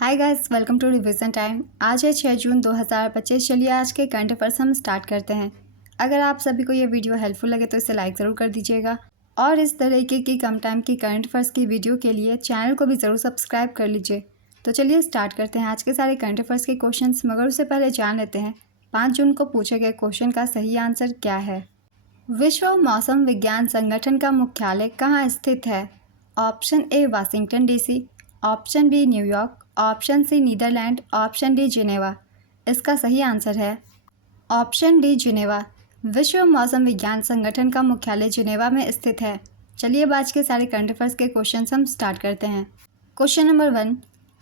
Hi guys, welcome to revision time. आज है 6 जून 2025। चलिए आज के करंट अफेयर्स हम स्टार्ट करते हैं। अगर आप सभी को ये वीडियो हेल्पफुल लगे तो इसे लाइक ज़रूर कर दीजिएगा और इस तरीके की कम टाइम की करंट अफेयर्स की वीडियो के लिए चैनल को भी ज़रूर सब्सक्राइब कर लीजिए। तो चलिए स्टार्ट करते हैं आज के सारे करंट अफेयर्स के क्वेश्चन, मगर उससे पहले जान लेते हैं 5 जून को पूछे गए क्वेश्चन का सही आंसर क्या है। विश्व मौसम विज्ञान संगठन का मुख्यालय कहाँ स्थित है? Option A Washington DC, option B New York, option C Netherland, option D Geneva. इसका सही आंसर है ऑप्शन डी जिनेवा। विश्व मौसम विज्ञान संगठन का मुख्यालय जिनेवा में स्थित है। चलिए अब आज के सारे करंट अफेयर्स के क्वेश्चन हम स्टार्ट करते हैं। क्वेश्चन नंबर 1,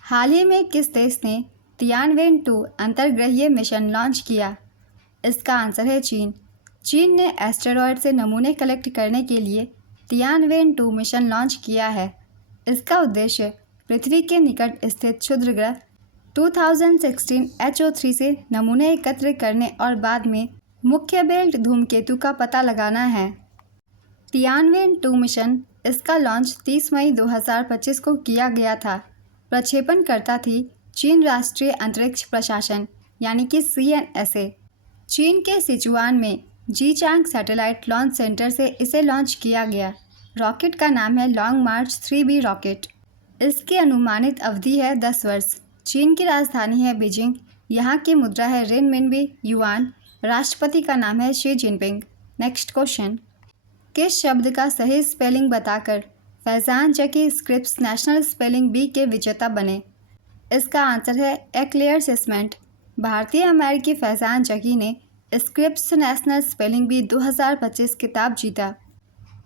हाल ही में किस देश ने तियानवेन-2 अंतर्ग्रहीय मिशन लॉन्च किया? इसका आंसर है चीन। चीन ने एस्टेरॉयड से नमूने कलेक्ट करने के लिए तियानवेन-2 मिशन लॉन्च किया है। इसका उद्देश्य पृथ्वी के निकट स्थित क्षुद्र ग्रह 2016 HO3 से नमूने एकत्र करने और बाद में मुख्य बेल्ट धूमकेतु का पता लगाना है। तियानवेन-2 मिशन, इसका लॉन्च 30 मई 2025 को किया गया था। प्रक्षेपणकर्ता थी चीन राष्ट्रीय अंतरिक्ष प्रशासन यानी कि CNSA। चीन के सिचुआन में जीचांग सैटेलाइट लॉन्च सेंटर से इसे लॉन्च किया गया। रॉकेट का नाम है लॉन्ग मार्च 3B रॉकेट। इसकी अनुमानित अवधि है 10 वर्ष। चीन की राजधानी है बीजिंग। यहाँ की मुद्रा है रेनमिनबी युआन। राष्ट्रपति का नाम है शी जिनपिंग। नेक्स्ट क्वेश्चन, किस शब्द का सही स्पेलिंग बताकर फैजान जकी स्क्रिप्स नेशनल स्पेलिंग बी के विजेता बने? इसका आंसर है एक्लेयरसिसमेंट। भारतीय अमेरिकी फैजान जकी ने स्क्रिप्स नेशनल स्पेलिंग बी 2025 खिताब जीता।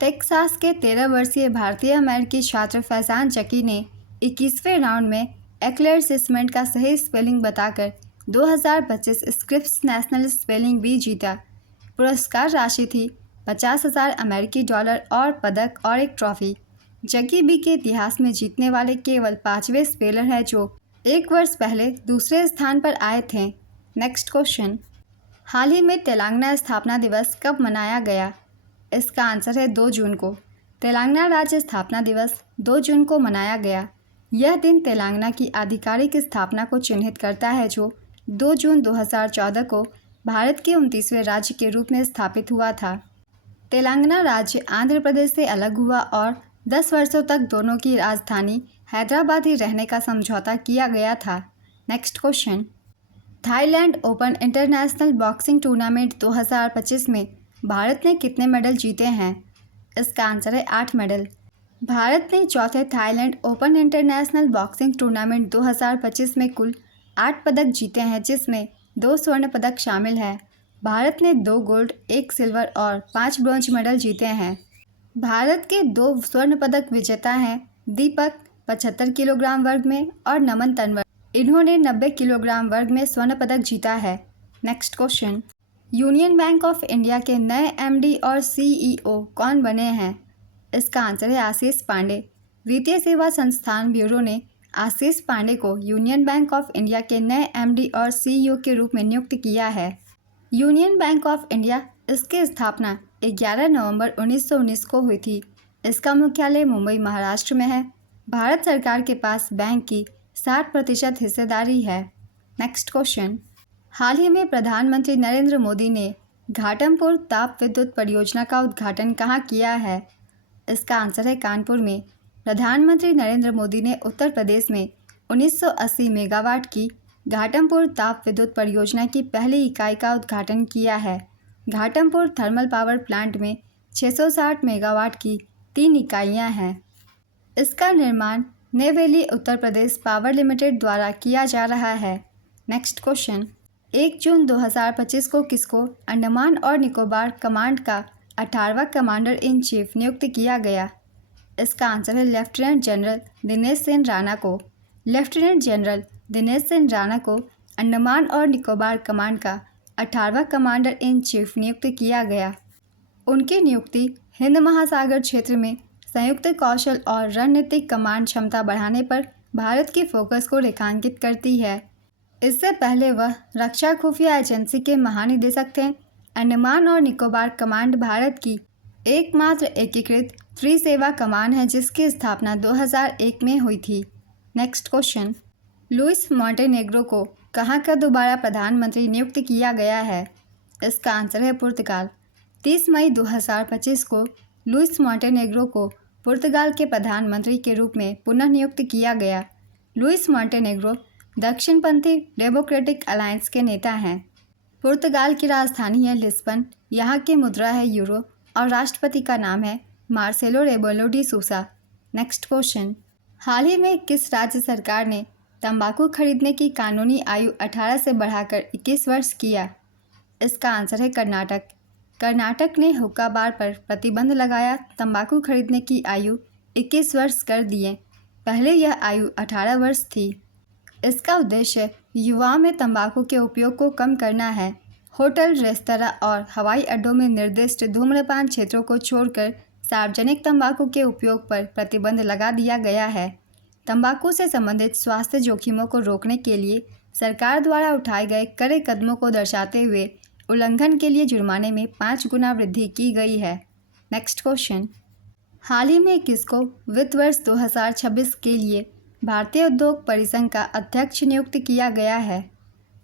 टेक्सास के 13 वर्षीय भारतीय अमेरिकी छात्र फैजान जकी ने 21वें राउंड में एक्लेयरसिसमेंट का सही स्पेलिंग बताकर 2025 स्क्रिप्स नेशनल स्पेलिंग बी जीता। पुरस्कार राशि थी $50,000 और पदक और एक ट्रॉफी। जकी बी के इतिहास में जीतने वाले केवल 5वें स्पेलर हैं जो 1 वर्ष पहले दूसरे स्थान पर आए थे। नेक्स्ट क्वेश्चन, हाल ही में तेलंगाना स्थापना दिवस कब मनाया गया? इसका आंसर है 2 जून को। तेलंगाना राज्य स्थापना दिवस 2 जून को मनाया गया। यह दिन तेलंगाना की आधिकारिक स्थापना को चिन्हित करता है जो 2 जून 2014 को भारत के 29वें राज्य के रूप में स्थापित हुआ था। तेलंगाना राज्य आंध्र प्रदेश से अलग हुआ और 10 वर्षों तक दोनों की राजधानी हैदराबाद ही रहने का समझौता किया गया था। Next question, Thailand open international boxing tournament 2025 में भारत ने कितने मेडल जीते हैं? इसका आंसर है 8 मेडल। भारत ने चौथे Thailand open international boxing tournament 2025 में कुल 8 पदक जीते हैं, जिसमें 2 स्वर्ण पदक शामिल हैं। भारत ने 2 गोल्ड, 1 सिल्वर और 5 ब्रॉन्ज मेडल जीते हैं। भारत के 2 स्वर्ण पदक विजेता हैं दीपक 75 किलोग्राम वर्ग में और नमन तंवर। इन्होंने 90 किलोग्राम वर्ग में स्वर्ण पदक जीता है। Next question, union bank of India के नए MD और CEO कौन बने हैं? इसका आंसर है आशीष पांडे। वित्तीय सेवा संस्थान ब्यूरो ने आशीष पांडे को यूनियन बैंक ऑफ इंडिया के नए MD और CEO के रूप में नियुक्त किया है। यूनियन बैंक ऑफ इंडिया, इसकी स्थापना 11 नवंबर 1919 को हुई थी। इसका मुख्यालय मुंबई महाराष्ट्र में है। भारत सरकार के पास बैंक की 60% हिस्सेदारी है। नेक्स्ट क्वेश्चन, हाल ही में प्रधानमंत्री नरेंद्र मोदी ने घाटमपुर ताप विद्युत परियोजना का उद्घाटन कहाँ किया है? इसका आंसर है कानपुर में। प्रधानमंत्री नरेंद्र मोदी ने उत्तर प्रदेश में 1980 मेगावाट की घाटमपुर ताप विद्युत परियोजना की पहली इकाई का उद्घाटन किया है। घाटमपुर थर्मल पावर प्लांट में 660 मेगावाट की 3 इकाइयाँ हैं। इसका निर्माण नेवेली उत्तर प्रदेश पावर लिमिटेड द्वारा किया जा रहा है। नेक्स्ट क्वेश्चन, 1 जून 2025 को किसको अंडमान और निकोबार कमांड का 18वां कमांडर इन चीफ नियुक्त किया गया? इसका आंसर है लेफ्टिनेंट जनरल दिनेश सेन राणा को। लेफ्टिनेंट जनरल दिनेश सेन राणा को अंडमान और निकोबार कमांड का 18वां कमांडर इन चीफ नियुक्त किया गया। उनकी नियुक्ति हिंद महासागर क्षेत्र में संयुक्त कौशल और रणनीतिक कमांड क्षमता बढ़ाने पर भारत की फोकस को रेखांकित करती है। इससे पहले वह रक्षा खुफिया एजेंसी के महानिदेशक थे। अंडमान और निकोबार कमांड भारत की एकमात्र एकीकृत त्रिसेवा कमान है जिसकी स्थापना 2001 में हुई थी। नेक्स्ट क्वेश्चन, लुइस मॉन्टेनेग्रो को कहाँ का दोबारा प्रधानमंत्री नियुक्त किया गया है? इसका आंसर है पुर्तगाल। 30 मई 2025 को लुइस मॉन्टेनेग्रो को पुर्तगाल के प्रधानमंत्री के रूप में पुनः नियुक्त किया गया। लुइस मॉन्टेनेग्रो दक्षिणपंथी डेमोक्रेटिक अलायंस के नेता हैं। पुर्तगाल की राजधानी है लिस्बन, यहाँ की मुद्रा है यूरो और राष्ट्रपति का नाम है Marcelo Rebelo de Sousa. Next question, हाल ही में किस राज्य सरकार ने तंबाकू खरीदने की कानूनी आयु 18 से बढ़ाकर 21 वर्ष किया? इसका आंसर है कर्नाटक। कर्नाटक ने हुक्का बार पर प्रतिबंध लगाया, तंबाकू खरीदने की आयु 21 वर्ष कर दिए। पहले यह आयु 18 वर्ष थी। इसका उद्देश्य युवाओं में तंबाकू के उपयोग को कम करना है। होटल, रेस्तरां और हवाई अड्डों में निर्दिष्ट धूम्रपान क्षेत्रों को छोड़कर सार्वजनिक तंबाकू के उपयोग पर प्रतिबंध लगा दिया गया है। तंबाकू से संबंधित स्वास्थ्य जोखिमों को रोकने के लिए सरकार द्वारा उठाए गए कड़े कदमों को दर्शाते हुए उल्लंघन के लिए जुर्माने में 5 गुना वृद्धि की गई है। नेक्स्ट क्वेश्चन, हाल ही में किसको वित्त वर्ष 2026 के लिए भारतीय उद्योग परिसंघ का अध्यक्ष नियुक्त किया गया है?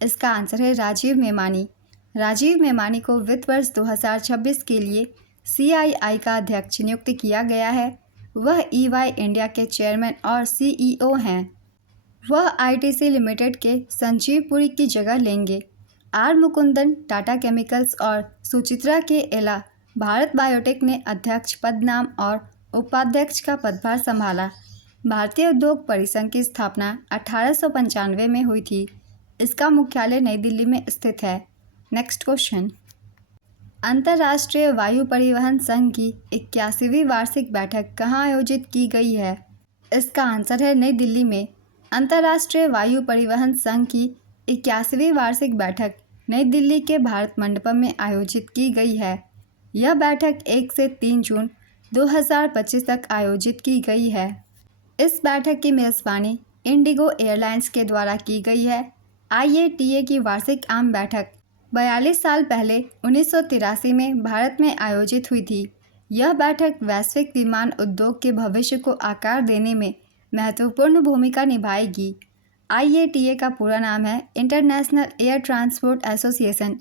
इसका आंसर है राजीव मेमानी। राजीव मेमानी को वित्त वर्ष 2026 के लिए CII का अध्यक्ष नियुक्त किया गया है। वह EY इंडिया के चेयरमैन और CEO हैं। वह ITC लिमिटेड के संजीव पुरी की जगह लेंगे। R मुकुंदन टाटा केमिकल्स और सुचित्रा के एला भारत बायोटेक ने अध्यक्ष पद नाम और उपाध्यक्ष का पदभार संभाला। भारतीय उद्योग परिसंघ की स्थापना 1895 में हुई थी। इसका मुख्यालय नई दिल्ली में स्थित है। नेक्स्ट क्वेश्चन, अंतर्राष्ट्रीय वायु परिवहन संघ की 81वीं वार्षिक बैठक कहाँ आयोजित की गई है? इसका आंसर है नई दिल्ली में। अंतर्राष्ट्रीय वायु परिवहन संघ की 81वीं वार्षिक बैठक नई दिल्ली के भारत मंडपम में आयोजित की गई है। यह बैठक 1 से 3 जून 2025 तक आयोजित की गई है। इस बैठक की मेज़बानी इंडिगो एयरलाइंस के द्वारा की गई है। IATA की वार्षिक आम बैठक 42 साल पहले 1983 में भारत में आयोजित हुई थी। यह बैठक वैश्विक विमान उद्योग के भविष्य को आकार देने में महत्वपूर्ण भूमिका निभाएगी। IATA का पूरा नाम है इंटरनेशनल एयर ट्रांसपोर्ट एसोसिएशन।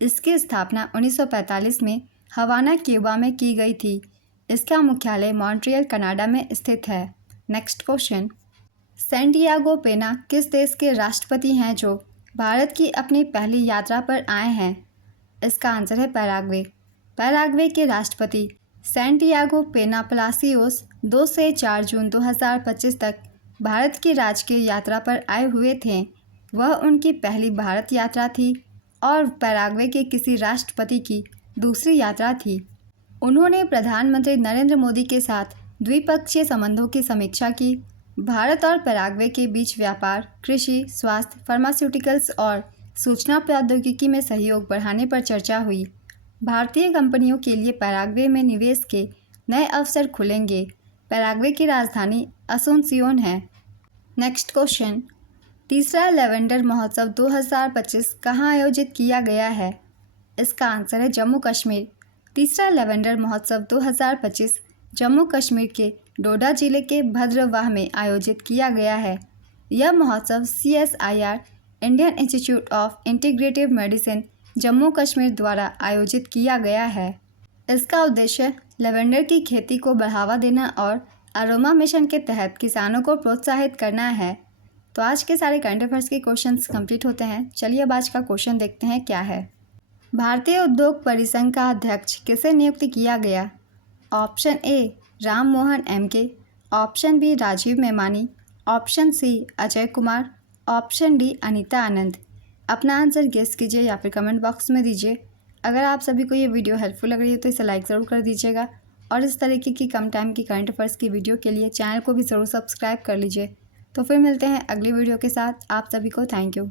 इसकी स्थापना 1945 में हवाना, क्यूबा में की गई थी। इसका मुख्यालय मॉन्ट्रियल, कनाडा में स्थित है। नेक्स्ट क्वेश्चन, सैंटियागो पेना किस देश के राष्ट्रपति हैं जो भारत की अपनी पहली यात्रा पर आए हैं? इसका आंसर है पैराग्वे। पैराग्वे के राष्ट्रपति सैंटियागो पेना पलासियोस 2 से 4 जून 2025 तक भारत की राजकीय यात्रा पर आए हुए थे। वह उनकी पहली भारत यात्रा थी और पैराग्वे के किसी राष्ट्रपति की दूसरी यात्रा थी। उन्होंने प्रधानमंत्री नरेंद्र मोदी के साथ द्विपक्षीय संबंधों की समीक्षा की। भारत और पैराग्वे के बीच व्यापार, कृषि, स्वास्थ्य, फार्मास्यूटिकल्स और सूचना प्रौद्योगिकी में सहयोग बढ़ाने पर चर्चा हुई। भारतीय कंपनियों के लिए पैराग्वे में निवेश के नए अवसर खुलेंगे। पैराग्वे की राजधानी असुनसियोन है। नेक्स्ट क्वेश्चन, तीसरा लेवेंडर महोत्सव 2025 कहाँ आयोजित किया गया है? इसका आंसर है जम्मू कश्मीर। तीसरा लेवेंडर महोत्सव 2025 जम्मू कश्मीर के डोडा जिले के भद्रवाह में आयोजित किया गया है। यह महोत्सव CSIR Indian institute of integrative medicine Jammu Kashmir द्वारा आयोजित किया गया है। इसका उद्देश्य लेवेंडर की खेती को बढ़ावा देना और अरोमा मिशन के तहत किसानों को प्रोत्साहित करना है। तो आज के सारे करंट अफेयर्स के क्वेश्चंस कंप्लीट होते हैं। चलिए अब आज का क्वेश्चन देखते हैं क्या है। भारतीय उद्योग परिसंघ का अध्यक्ष किसे नियुक्त किया गया? Option A Ram Mohan MK, option B Rajiv Memani, option C Ajay Kumar, option D Anita Anand. अपना आंसर गेस कीजिए या फिर कमेंट बॉक्स में दीजिए। अगर आप सभी को ये वीडियो हेल्पफुल लग रही है तो इसे लाइक ज़रूर कर दीजिएगा और इस तरीके की कम टाइम की करंट अफेयर्स की वीडियो के लिए चैनल को भी ज़रूर सब्सक्राइब कर लीजिए। तो फिर मिलते हैं अगली वीडियो के साथ। आप सभी को थैंक यू।